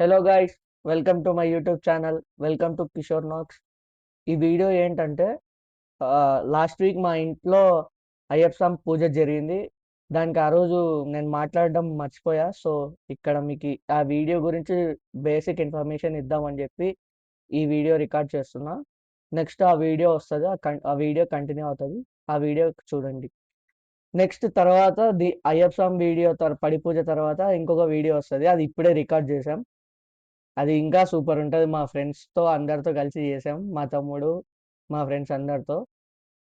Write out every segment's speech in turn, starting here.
Hello guys, welcome to my YouTube channel. Welcome to Kishore నాక్స్. ఈ video ఏంటంటే last week మా ఇంట్లో అయ్యప్ప స్వామి పూజ జరిగింది. దానికి ఆ రోజు నేను మాట్లాడడం మర్చిపోయా. సో ఇక్కడ మీకు ఆ వీడియో గురించి బేసిక్ ఇన్ఫర్మేషన్ ఇద్దామని చెప్పి ఈ వీడియో రికార్డ్ చేస్తున్నా. నెక్స్ట్ ఆ వీడియో వస్తుంది, ఆ వీడియో కంటిన్యూ అవుతుంది. ఆ వీడియో చూడండి. నెక్స్ట్ తర్వాత అయ్యప్ప స్వామి వీడియో పడి పూజ తర్వాత ఇంకొక వీడియో వస్తుంది. అది ఇప్పుడే రికార్డ్ చేసాం. అది ఇంకా సూపర్ ఉంటుంది. మా ఫ్రెండ్స్తో అందరితో కలిసి చేసాం, మా తమ్ముడు, మా ఫ్రెండ్స్ అందరితో.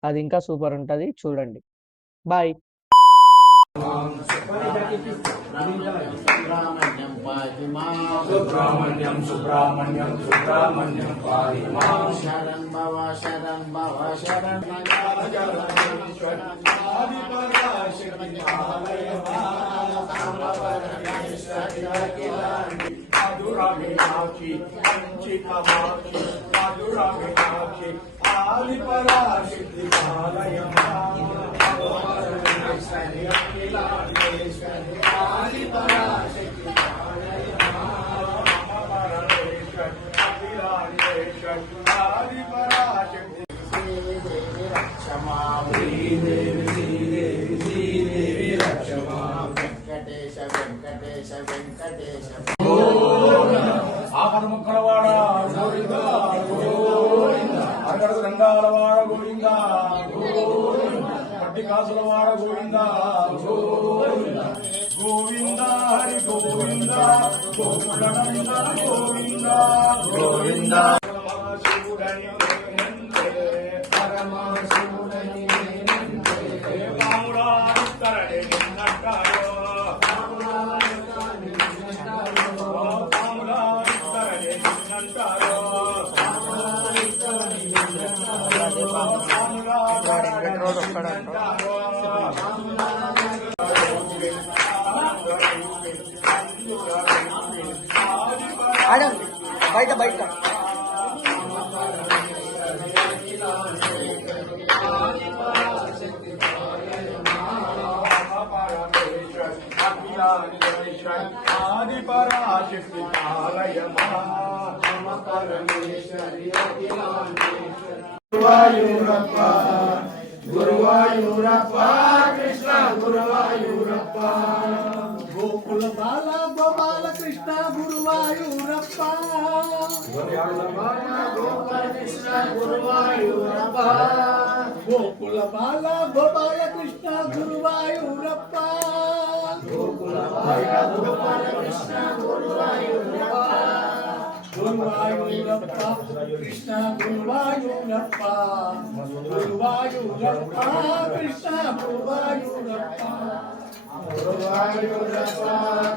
అది ఇంకా సూపర్ ఉంటుంది, చూడండి. బాయ్. సుబ్రహ్మణ్యం పాహి మాం సుబ్రహ్మణ్యం సుబ్రహ్మణ్యం సుబ్రహ్మణ్యం పాహి మాం శరణ్ భవ శరణ్ భవ శరణ్ ఆది పరాశక్తి ఆలయమా సామవరణేశ్వరి అఖిలాండి మధురమీనాక్షి కంచికమాక్షి మధురమీనాక్షి ఆది పరాశక్తి ఆలయమా సామవరణేశ్వరి అఖిలాండి ఆది పరాశక్తి ఆలయమా సామవరణేశ్వరి అఖిలాండి ఆది పరాశక్తి శ్రీదేవి రక్షమా శ్రీదేవి శ్రీదేవి శ్రీదేవి రక్షమా వెంకటేశ వెంకటేశ వెంకటేశ ఆపద ముక్కలవాడ గోవింద గోవింద అరగడు రంగాలవాడ గోవింద పట్టి కాసులవాడ గోవింద గోవింద గోవింద హరి గోవింద గోవింద గోవింద గోవింద శివుడని పరమశివుడని పామురాత్తరని నిన్నట్టారో బయట బయట ఆది పరాశక్తి ఆలయమా పరమేశ్వరి గురువాయూరప్ప గురువాయూరప్ప కృష్ణ గురువాయూరప్ప గోకుల బాల గోపాల కృష్ణ గురువాయూరప్ప గోపాల కృష్ణ గురువాయూరప్ప గోకుల బాల గోపాల కృష్ణ గురువాయూరప్ప గోకుల బాల గోపాల కృష్ణ గురువాయూరప్ప గురువాయూరప్ప కృష్ణ గురువాయూరప్ప గురువాయూరప్ప కృష్ణ గురువాయూరప్ప గురువాయూరప్ప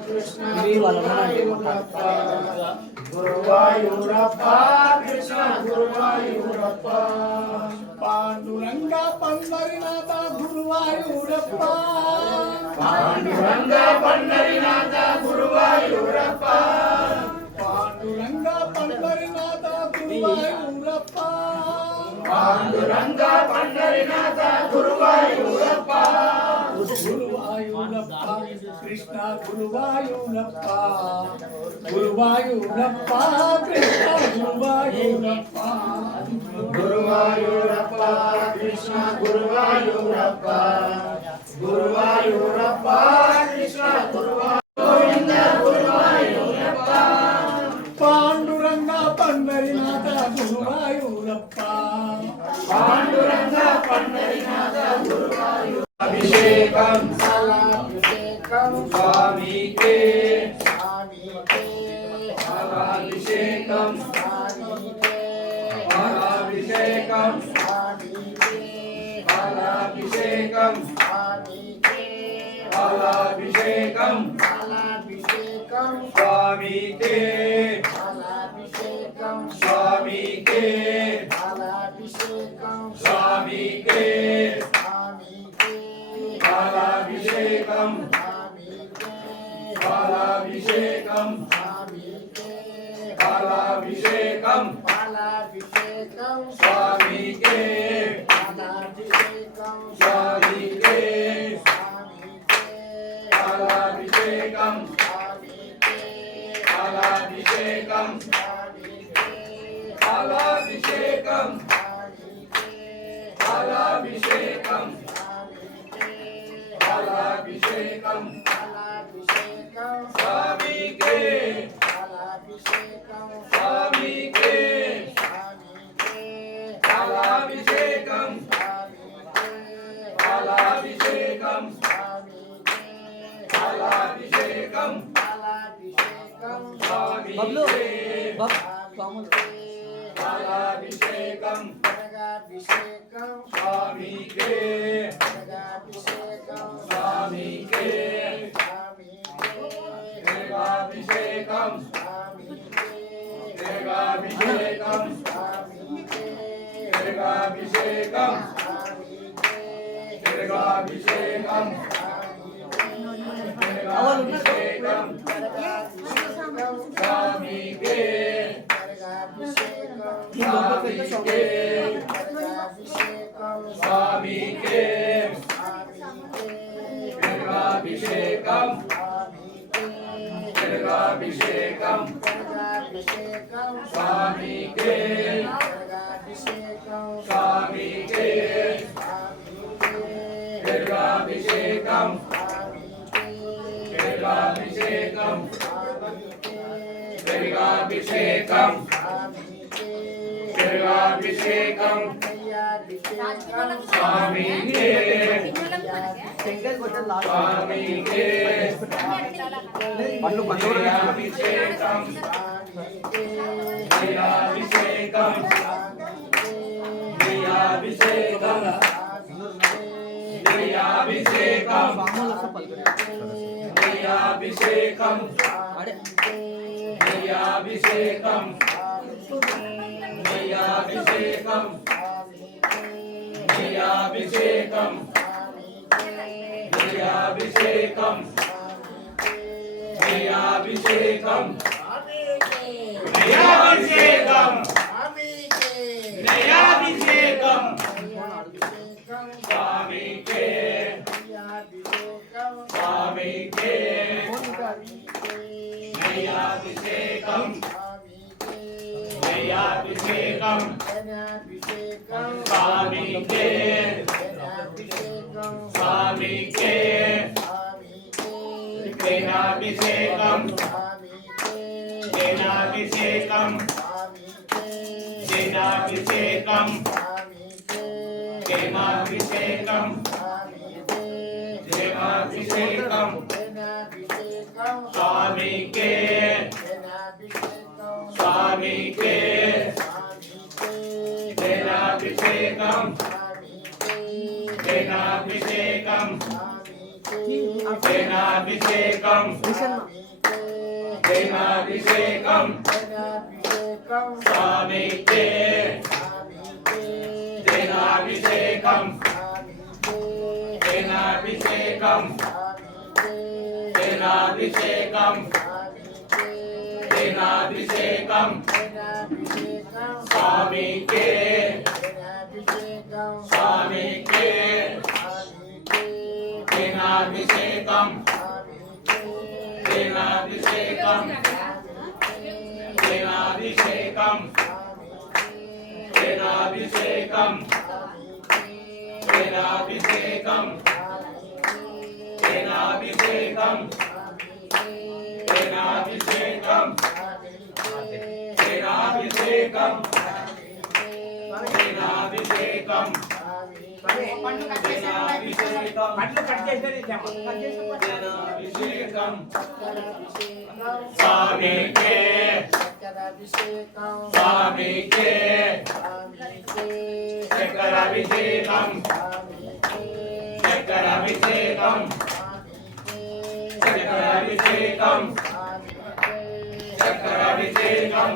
కృష్ణ గురువాయూరప్ప గురువాయూరప్ప కృష్ణ గురువాయూరప్ప పాండురంగ పండరినాథ గురువాయూరప్ప పాండురంగ పండరినాథ గురువాయూరప్ప పాండురంగ పండరినాథ గురువాయూరప్ప పాండురంగ పండరినాథ గురువాయూరప్ప గురువాయూరప్ప కృష్ణ గురువాయూరప్ప గురువాయూరప్ప కృష్ణ గురువాయూరప్ప గురువాయూరప్ప కృష్ణ గురువాయూరప్ప గురువాయూరప్ప కృష్ణ గోవింద గురువాయూరప్ప పాండురంగ పండరినాథ గురువాయూరప్ప పాండురంగ పండరినాథ గురువాయూరప్ప అభిషేకం అభిషేకం స్వామికే స్వామికే అభిషేకం స్వామికే అభిషేకం స్వామికే అభిషేకం స్వామికే అభిషేకం పాలాభిషేకం స్వామికే పాలాభిషేకం స్వామికే పాలాభిషేకం స్వామికే స్వామికే అభిషేకం స్వామికే అభిషేకం స్వామికే అభిషేకం పాలాభిషేకం స్వామికే పాలాభిషేకం స్వామికే స్వామికే అభిషేకం స్వామికే అభిషేకం పాలాభిషేకం పాలాభిషేకం స్వామికే పాలాభిషేకం స్వామికే స్వామికే పాలాభిషేకం పాలాభిషేకం పాలాభిషేకం స్వామికే పాలాభిషేకం స్వామికే స్వామికే గర్గాభిషేకం గర్గాభిషేకం గర్గాభిషేకం గర్గాభిషేకం గర్గాభిషేకం స్వామికే స్వామికే స్వామికే గర్గాభిషేకం గర్గాభిషేకం స్వామికే స్వామికే గర్గాభిషేకం గర్గాభిషేకం గర్గాభిషేకం గర్గాభిషేకం స్వామికే స్వామికే గర్గాభిషేకం గర్గాభిషేకం గర్గాభిషేకం గర్గాభిషేకం గర్గాభిషేకం గర్గాభిషేకం గర్గాభిషేకం గర్గాభిషేకం గర్గాభిషేకం గర్గాభిషేకం గర్గాభిషేకం గర్గాభిషేకం స్వామికే స్వామికే గర్గాభిషేకం గర్గాభిషేకం స్వామికే స్వామికే గర్గాభిషేకం గర్గాభిషేకం గర్గాభిషేకం గర్గాభిషేకం గర్గాభిషేకం స్వామికే స్వామికే గర్గాభిషేకం గర్గాభిషేకం గర్గాభిషేకం గర్గాభిషేకం స్వామికే గర్గాభిషేకం గర్గాభిషేకం గర్గాభిషేకం గర్గాభిషేకం స్వామికే స్వామికే గర్గాభిషేకం గర్గాభిషేకం గర్గాభిషేకం గర్గాభిషేకం గర్గాభిషేకం గర్గాభిషేకం గర్గాభిషేకం గర్గాభిషేకం గర్గాభిషేకం గర్గాభిషేకం స్వామికే స్వామికే చక్రాభిషేకం చక్రాభిషేకం చక్రాభిషేకం చక్రాభిషేకం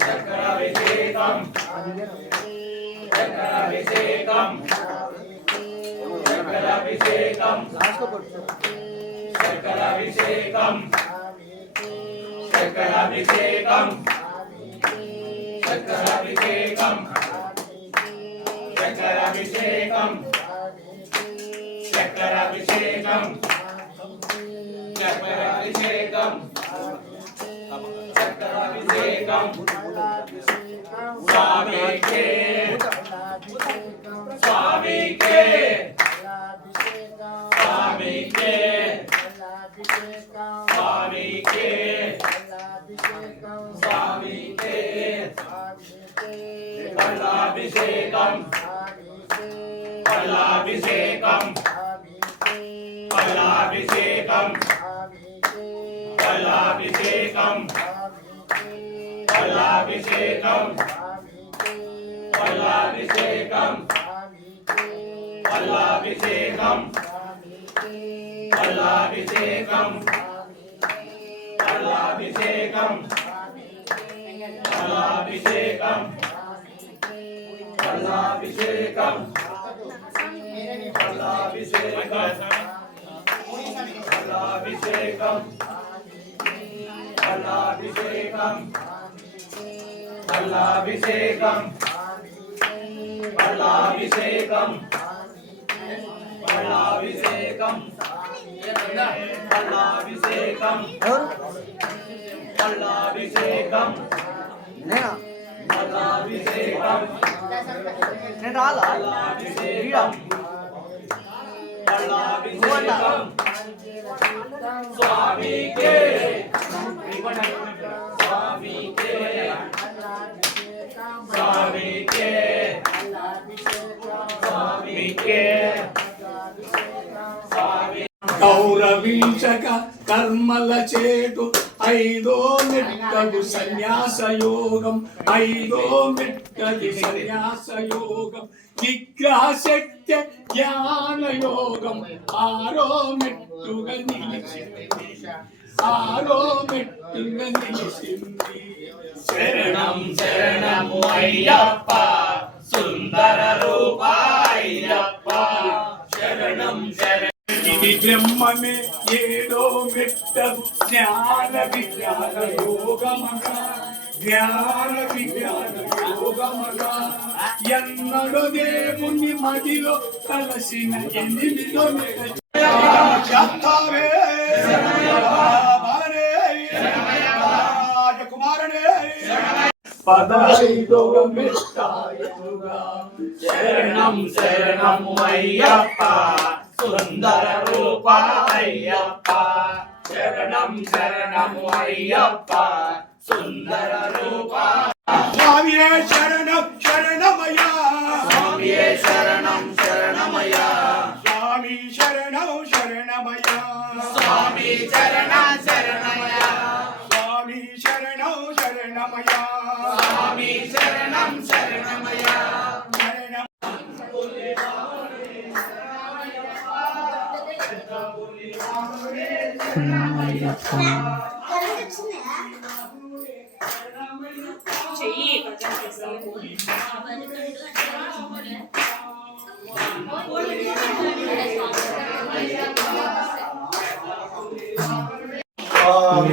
చక్రాభిషేకం చక్రాభిషేకం చక్రాభిషేకం చక్రాభిషేకం చక్రాభిషేకం చక్రాభిషేకం చక్రాభిషేకం చక్రాభిషేకం చక్రాభిషేకం చక్రాభిషేకం చక్రాభిషేకం స్వామికే స్వామికే జలాభిషేకం స్వామికే జలాభిషేకం స్వామికే జలాభిషేకం స్వామికే స్వామికే పల్లాభిషేకం స్వామికే పల్లాభిషేకం స్వామికే పల్లాభిషేకం స్వామికే పల్లాభిషేకం స్వామికే పల్లాభిషేకం స్వామికే పల్లాభిషేకం స్వామికే పల్లాభిషేకం స్వామికే పల్లాభిషేకం పల్లాభిషేకం పల్లాభిషేకం పల్లాభిషేకం పల్లాభిషేకం పల్లాభిషేకం పల్లాభిషేకం పల్లాభిషేకం పల్లాభిషేకం పల్లాభిషేకం పల్లాభిషేకం పల్లాభిషేకం నేనా పల్లాభిషేకం నేను రాలా పల్లాభిషేకం పల్లాభిషేకం స్వామికే స్వామికే స్వామికే స్వామికే స్వామి గౌరవించక కర్మల చేటు ఐదో మెట్టగు సన్యాస యోగం ఐదో మెట్టగు సన్యాస యోగం నిగ్రహ శక్తి జ్ఞాన యోగం ఆరో మెట్టుగా నిలిచింది ఆరో మెట్టుగా నిలిచింది శరణం శరణము అయ్యప్ప సుందర రూప అయ్యప్ప శరణం శరణం ఇది బ్రహ్మమే ఏదో మెట్టగు జ్ఞాన విజ్ఞాన యోగమగా జ్ఞాన విజ్ఞాన యోగమగా ఎన్నడో దేవుని మదిలో కలసిన ఎనిమిదో మెట్టావే రాజకుమారనే పదైదో మెట్టాయుగా శరణం శరణము అయ్యప్ప సుందర రూప అయ్యప్ప శరణం శరణము అయ్యప్ప సుందర రూప స్వామియే శరణం శరణమయ్యా స్వామియే శరణం శరణమయ్యా స్వామి శరణం శరణమయ్యా స్వామి శరణం శరణమయ్యా స్వామి శరణం శరణమయ్యా స్వామి శరణం శరణమయ్యా శరణం చెయ్యి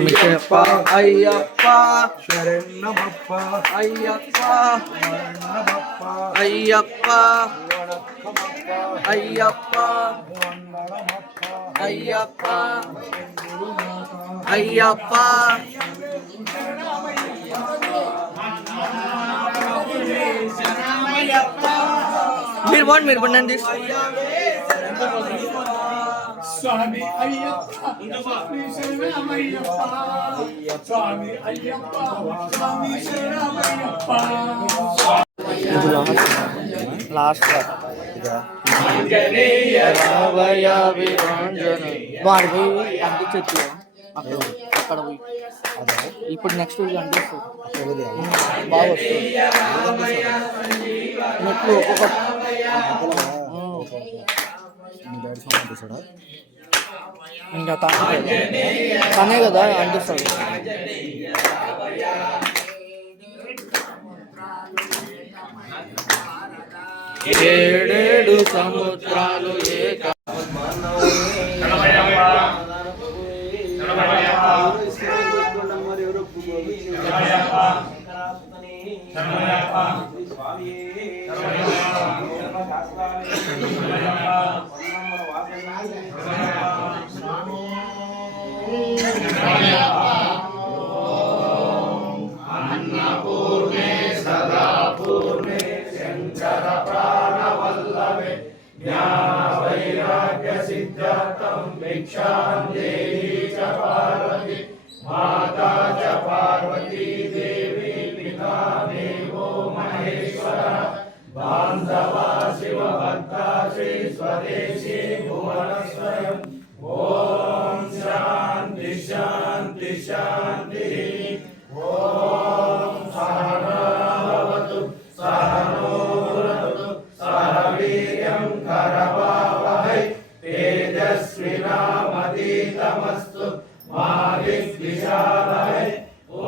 అయ్యప్ప అయ్యప్ప శరణమప్ప అయ్యప్ప శరణమప్ప అయ్యప్ప వణక్కమప్ప అయ్యప్ప వందనమప్ప అయ్యప్ప గురునాథ అయ్యప్ప మీరు పోండి మీరు పోండి నేను స్వామి అయ్యప్ప స్వామి శరణమయ్యప్ప స్వామి అయ్యప్ప స్వామి శరణమయ్యప్ప లాస్ట్ ఆంజనేయ వాడు పోయి అంటించచ్చు అక్కడ అక్కడ పోయి ఇప్పుడు నెక్స్ట్ వీక్ అంటిస్తుంది బాగా వస్తుంది మెట్లు ఒక్కొక్క ఇంకా తనే కదా అంటిస్తాడు ఏడేడు సముద్రాలు ఏక అన్నపూర్ణే సదా పూర్ణే శంకర ప్రాణ दीक्षां देहि च पार्वती माता च पार्वती देवी पिता देवो महेश्वरः बान्धवा शिवभक्ता श्री स्वदेशी भुवनस्वयम् ॐ शान्ति शान्ति शान्तिः ॐ सहना भवतु सहनो भुनक्तु सह वीर्यं करवावहै तेजस्विनामधीतमस्तु मा विद्विषावहै ॐ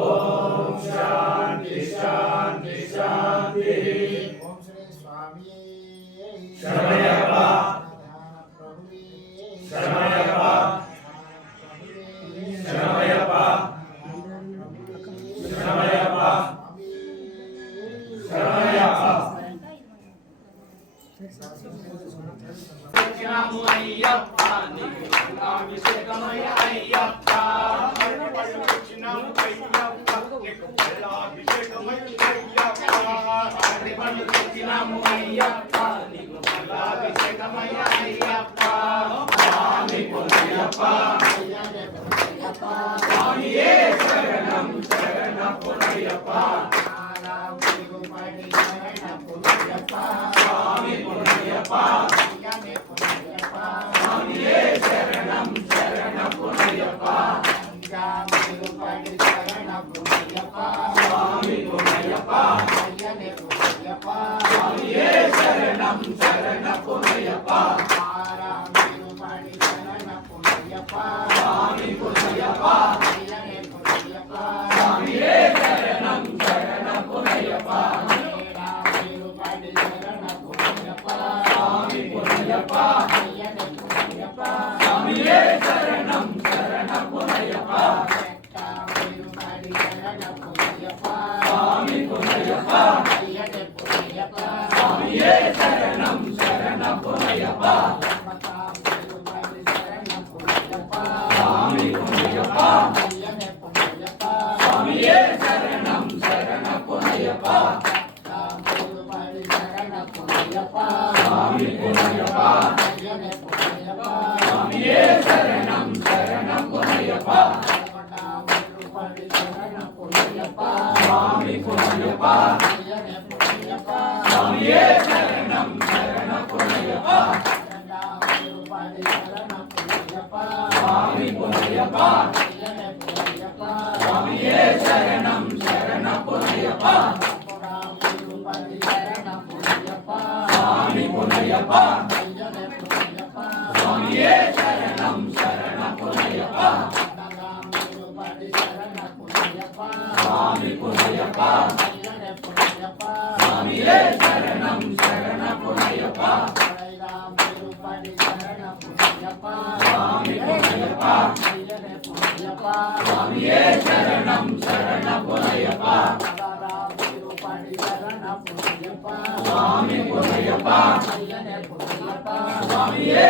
शान्ति शान्ति शान्तिः ओम श्री स्वामी शरणय्यप्पा शरणय्यप्पा शरणय्यप्पा शरणय्यप्पा शरणय्यप्पा దక్షిణము అయ్యప్ప నీకు అభిషేకమయ అయ్యప్ప దక్షిణము అయ్యప్ప నీకు అభిషేకమయ అయ్యప్ప దక్షిణము అయ్యప్ప నీకు అభిషేకమయ అయ్యప్ప స్వామి పునయ్యప్ప స్వామియే శరణం శరణ పునయ్యప్ప స్వామి పునయ్యప్ప స్వామియే శరణం శరణ పునయ్యప్ప స్వామి పునయ్యప్ప స్వామియే శరణం శరణ పునయ్యప్ప స్వామి పునయ్యప్ప స్వామియే శరణం శరణ పునయ్యప్ప స్వామి పునయ్యప్ప స్వామియే శరణం శరణ పునయ్యప్ప స్వామి పునయ్యప్ప స్వామియే శరణం శరణ పునయ్యప్ప స్వామి పునయ్యప్ప స్వామియే శరణం శరణ పునయ్యప్ప స్వామి పునయ్యప్ప స్వామియే శరణం శరణ పునయ్యప్ప స్వామి పునయ్యప్ప స్వామియే శరణం శరణ పునయ్యప్ప స్వామి పునయ్యప్ప స్వామియే శరణం శరణ పునయ్యప్ప స్వామి పునయ్యప్ప స్వామియే శరణం శరణ పునయ్యప్ప స్వామి పునయ్యప్ప స్వామియే శరణం శరణ పునయ్యప్ప స్వామి పునయ్యప్ప స్వామియే శరణం శరణ పునయ్యప్ప స్వామి పునయ్యప్ప స్వామియే